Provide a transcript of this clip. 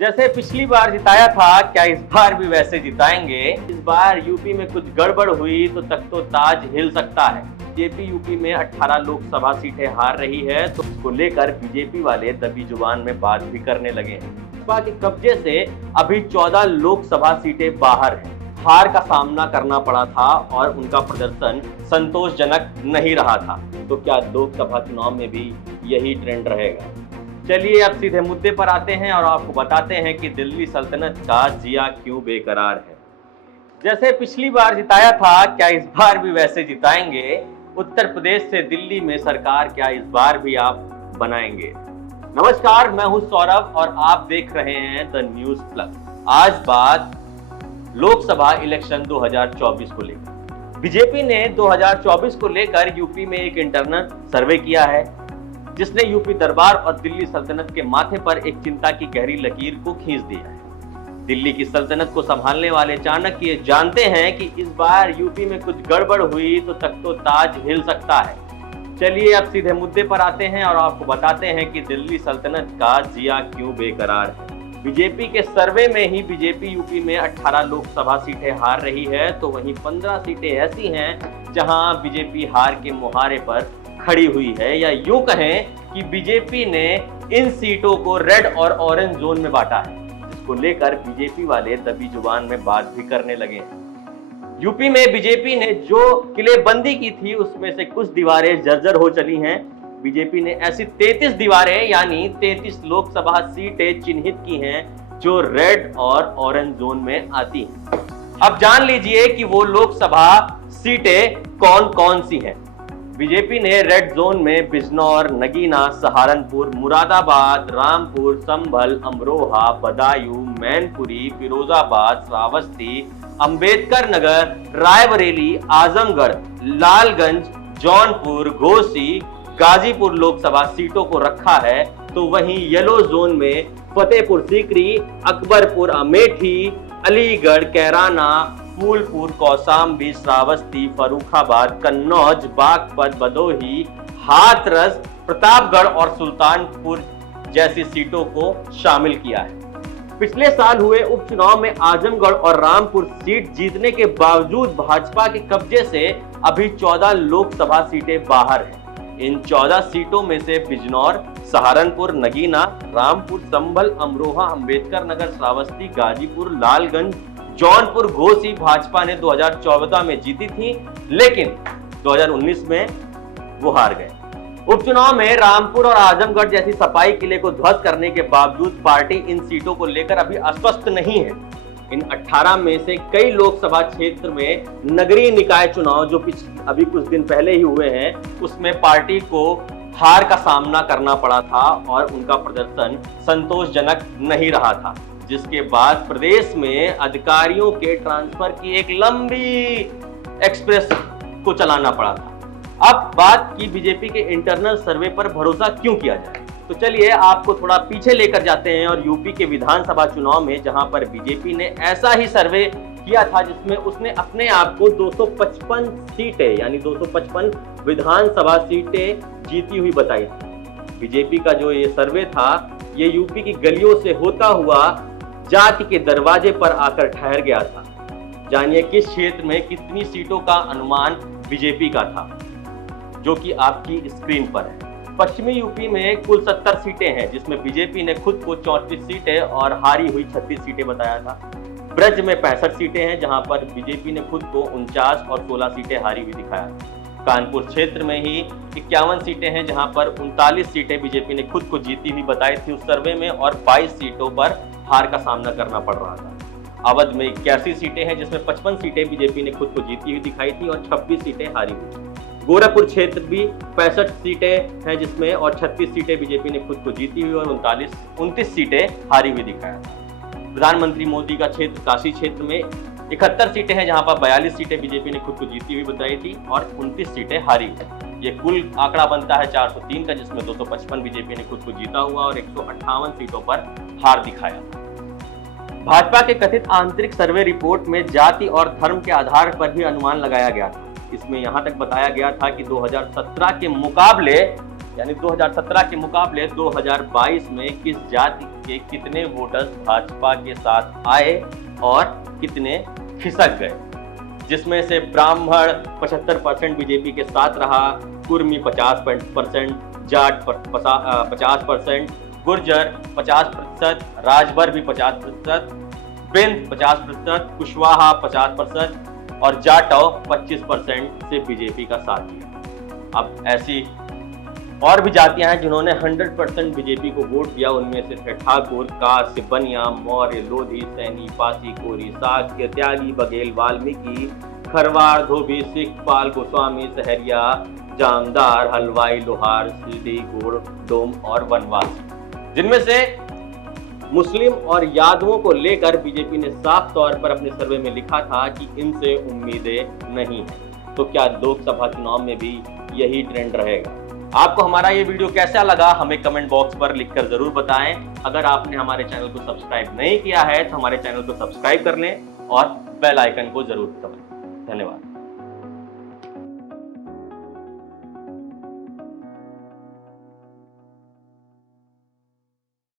जैसे पिछली बार जिताया था, क्या इस बार भी वैसे जिताएंगे? इस बार यूपी में कुछ गड़बड़ हुई तो तख्तो ताज हिल सकता है। बीजेपी यूपी में 18 लोकसभा सीटें हार रही है, तो इसको लेकर बीजेपी वाले दबी जुबान में बात भी करने लगे हैं। भाजपा के कब्जे से अभी 14 लोकसभा सीटें बाहर हैं। हार का सामना करना पड़ा था और उनका प्रदर्शन संतोषजनक नहीं रहा था। तो क्या लोकसभा चुनाव में भी यही ट्रेंड रहेगा? चलिए अब सीधे मुद्दे पर आते हैं और आपको बताते हैं कि दिल्ली सल्तनत का जिया क्यों बेकरार है। जैसे पिछली बार जिताया था, क्या इस बार भी वैसे जिताएंगे? उत्तर प्रदेश से दिल्ली में सरकार क्या इस बार भी आप बनाएंगे? नमस्कार, मैं हूं सौरभ और आप देख रहे हैं द न्यूज प्लस। आज बात लोकसभा इलेक्शन 2024 को लेकर। बीजेपी ने 2024 को लेकर यूपी में एक इंटरनल सर्वे किया है, जिसने यूपी दरबार और दिल्ली सल्तनत के माथे पर एक चिंता की गहरी लकीर को खींच दिया है। दिल्ली की सल्तनत को संभालने वाले चाणक्य ये जानते हैं कि इस बार यूपी में कुछ गड़बड़ हुई तो तख्तो ताज हिल सकता है। चलिए अब सीधे मुद्दे पर आते हैं और आपको बताते हैं कि दिल्ली सल्तनत का जिया क्यों बेकरार है। बीजेपी के सर्वे में ही बीजेपी यूपी में 18 लोकसभा सीटें हार रही है, तो वहीं 15 सीटें ऐसी हैं जहां बीजेपी हार के मुहारे पर खड़ी हुई है, या यूं कहें कि बीजेपी ने इन सीटों को रेड और ऑरेंज जोन में बांटा है, जिसको लेकर बीजेपी वाले दबी जुबान में बात भी करने लगे हैं। यूपी में बीजेपी ने जो किलेबंदी की थी, उसमें से कुछ दीवारें जर्जर हो चली हैं। बीजेपी ने ऐसी 33 दीवारें यानी 33 लोकसभा सीटें चिन्हित की हैं जो रेड और ऑरेंज जोन में आती हैं। अब जान लीजिए कि वो लोकसभा सीटें कौन कौन सी हैं। बीजेपी ने रेड जोन में बिजनौर, नगीना, सहारनपुर, मुरादाबाद, रामपुर, संभल, अमरोहा, बदायूं, मैनपुरी, फिरोजाबाद, श्रावस्ती, अंबेडकर नगर, रायबरेली, आजमगढ़, लालगंज, जौनपुर, घोसी, गाजीपुर लोकसभा सीटों को रखा है। तो वहीं येलो जोन में फतेहपुर सीकरी, अकबरपुर, अमेठी, अलीगढ़, कैराना, फूलपुर, कौशाम्बी, श्रावस्ती, फर्रुखाबाद, कन्नौज, बागपत, भदोही, हाथरस, प्रतापगढ़ और सुल्तानपुर जैसी सीटों को शामिल किया है। पिछले साल हुए उपचुनाव में आजमगढ़ और रामपुर सीट जीतने के बावजूद भाजपा के कब्जे से अभी 14 लोकसभा सीटें बाहर हैं। इन 14 सीटों में से बिजनौर, सहारनपुर, नगीना, रामपुर, संभल, अमरोहा, अंबेडकर नगर, श्रावस्ती, गाजीपुर, लालगंज, जौनपुर, घोसी भाजपा ने 2014 में जीती थी, लेकिन 2019 में वो हार गए। उपचुनाव में रामपुर और आजमगढ़ जैसी सफाई किले को ध्वस्त करने के बावजूद पार्टी इन सीटों को लेकर अभी आश्वस्त नहीं है। इन 18 में से कई लोकसभा क्षेत्र में नगरीय निकाय चुनाव जो अभी कुछ दिन पहले ही हुए हैं, उसमें पार्टी को हार का सामना करना पड़ा था और उनका प्रदर्शन संतोषजनक नहीं रहा था, जिसके बाद प्रदेश में अधिकारियों के ट्रांसफर की एक लंबी एक्सप्रेस को चलाना पड़ा था। अब बात की बीजेपी के इंटरनल सर्वे पर भरोसा क्यों किया जाए, तो चलिए आपको थोड़ा पीछे लेकर जाते हैं और यूपी के विधानसभा चुनाव में, जहां पर बीजेपी ने ऐसा ही सर्वे किया था जिसमें उसने अपने आप को 255 सीटें यानी 255 विधानसभा सीटें जीती हुई बताई थी। बीजेपी का जो ये सर्वे था, ये यूपी की गलियों से होता हुआ जाति के दरवाजे पर आकर ठहर गया था। जानिए किस क्षेत्र में कितनी सीटों का अनुमान बीजेपी का था, जो कि आपकी स्क्रीन पर है। पश्चिमी यूपी में कुल 70 सीटें हैं, जिसमें बीजेपी ने खुद को 34 सीटें और हारी हुई 36 सीटें बताया था। ब्रज में 65 सीटें हैं, जहां पर बीजेपी ने खुद को 49 और 16 सीटें हारी हुई दिखाया। कानपुर क्षेत्र में ही 51 सीटें हैं, जहां पर 39 सीटें बीजेपी ने खुद को जीती हुई बताई थी उस सर्वे में, और 22 सीटों पर हार का सामना करना पड़ रहा था। अवध में 81 सीटें हैं, जिसमें 55 सीटें बीजेपी ने खुद को जीती हुई दिखाई थी और 26 सीटें हारी हुई। गोरखपुर क्षेत्र भी 65 सीटें हैं जिसमें, और 36 सीटें बीजेपी ने खुद को जीती हुई और 29 सीटें हारी हुई दिखाया था। प्रधानमंत्री मोदी का क्षेत्र काशी क्षेत्र में 71 सीटें हैं, जहां पर 42 सीटें बीजेपी ने खुद को जीती हुई बताई थी और 29 सीटें हारी हुई। ये कुल आंकड़ा बनता है 403 का, जिसमें 255 बीजेपी ने खुद को जीता हुआ और 158 सीटों पर हार दिखाया। भाजपा के कथित आंतरिक सर्वे रिपोर्ट में जाति और धर्म के आधार पर भी अनुमान लगाया गया था। इसमें यहां तक बताया गया था कि 2017 के मुकाबले 2022 में किस जाति कि कितने वोटर्स भाजपा के साथ आए और कितने खिसक गए, जिसमें से ब्राह्मण 75% बीजेपी के साथ रहा, कुर्मी 50%, जाट 50%, गुर्जर 50%, राजभर भी 50%, बिंद 50%, कुशवाहा 50% और जाटव 25% से बीजेपी का साथ दिया। अब ऐसी और भी जातियां हैं जिन्होंने 100% बीजेपी को वोट दिया। उनमें से थे ठाकुर, कास्य, बनिया, मौर्य, लोधी, सैनी, पासी, कोरी, साक्य, त्यागी, बघेल, वाल्मीकि, खरवार, धोबी, सिख, पाल, गोस्वामी, सहरिया, जामदार, हलवाई, लोहार, सीधी, गोड़, डोम और वनवासी, जिनमें से मुस्लिम और यादवों को लेकर बीजेपी ने साफ तौर पर अपने सर्वे में लिखा था कि इनसे उम्मीदें नहीं है। तो क्या लोकसभा चुनाव में भी यही ट्रेंड रहेगा? आपको हमारा ये वीडियो कैसा लगा हमें कमेंट बॉक्स पर लिखकर जरूर बताएं। अगर आपने हमारे चैनल को सब्सक्राइब नहीं किया है तो हमारे चैनल को सब्सक्राइब कर लें और बेल आइकन को जरूर दबाएं। धन्यवाद।